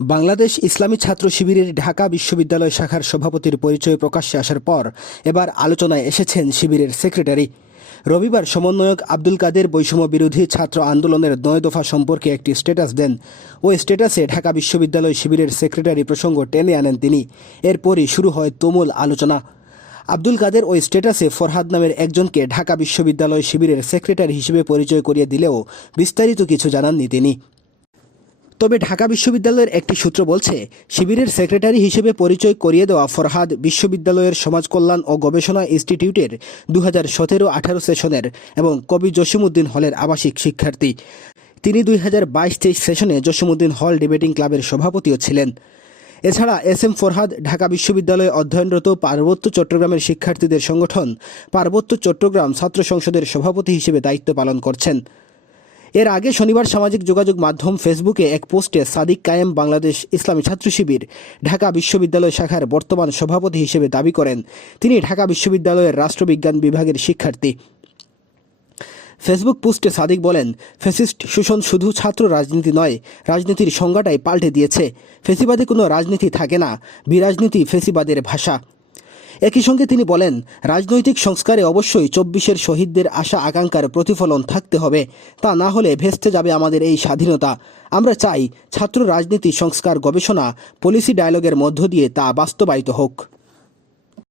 বাংলাদেশ ইসলামী ছাত্র শিবিরের ঢাকা বিশ্ববিদ্যালয় শাখার সভাপতির পরিচয় প্রকাশ্যে আসার পর এবার আলোচনায় এসেছেন শিবিরের সেক্রেটারি। রবিবার সমন্বয়ক আব্দুল কাদের বৈষম্য বিরোধী ছাত্র আন্দোলনের ৯ দফা সম্পর্কে একটি স্ট্যাটাস দেন। ওই স্ট্যাটাসে ঢাকা বিশ্ববিদ্যালয় শিবিরের সেক্রেটারি প্রসঙ্গ টেনে আনেন তিনি। এরপরই শুরু হয় তুমুল আলোচনা। আব্দুল কাদের ওই স্ট্যাটাসে ফরহাদ নামের একজনকে ঢাকা বিশ্ববিদ্যালয় শিবিরের সেক্রেটারি হিসেবে পরিচয় করিয়ে দিলেও বিস্তারিত কিছু জানাননি তিনি। তবে ঢাকা বিশ্ববিদ্যালয়ের একটি সূত্র বলছে, শিবিরের সেক্রেটারি হিসেবে পরিচয় করিয়ে দেওয়া ফরহাদ বিশ্ববিদ্যালয়ের সমাজ কল্যাণ ও গবেষণা ইনস্টিটিউটের 2017-18 সেশনের এবং কবি জসিমউদ্দিন হলের আবাসিক শিক্ষার্থী। তিনি 2022-23 সেশনে জসিমউদ্দিন হল ডিবেটিং ক্লাবের সভাপতিও ছিলেন। এছাড়া এস.এম. ফরহাদ ঢাকা বিশ্ববিদ্যালয়ে অধ্যয়নরত পার্বত্য চট্টগ্রামের শিক্ষার্থীদের সংগঠন পার্বত্য চট্টগ্রাম ছাত্র সংসদের সভাপতি হিসেবে দায়িত্ব পালন করছেন। এর আগে শনিবার সামাজিক যোগাযোগ মাধ্যম ফেসবুকে এক পোস্টে সাদিক কায়েম বাংলাদেশ ইসলামী ছাত্র শিবির ঢাকা বিশ্ববিদ্যালয় শাখার বর্তমান সভাপতি হিসেবে দাবি করেন তিনি ঢাকা বিশ্ববিদ্যালয়ের রাষ্ট্রবিজ্ঞান বিভাগের শিক্ষার্থী। ফেসবুক পোস্টে সাদিক বলেন, ফ্যাসিস্ট শোষণ শুধু ছাত্র রাজনীতি নয়, রাজনীতির সংজ্ঞাটাই পাল্টে দিয়েছে। ফেসিবাদে কোনো রাজনীতি থাকে না, বিরাজনীতি ফেসিবাদের ভাষা। একই সঙ্গে তিনি বলেন, রাজনৈতিক সংস্কারে অবশ্যই 24-এর শহীদদের আশা আকাঙ্ক্ষার প্রতিফলন থাকতে হবে। তা না হলে ভেস্তে যাবে আমাদের এই স্বাধীনতা। আমরা চাই ছাত্র রাজনীতি সংস্কার গবেষণা পলিসি ডায়ালগের মধ্য দিয়ে তা বাস্তবায়িত হোক।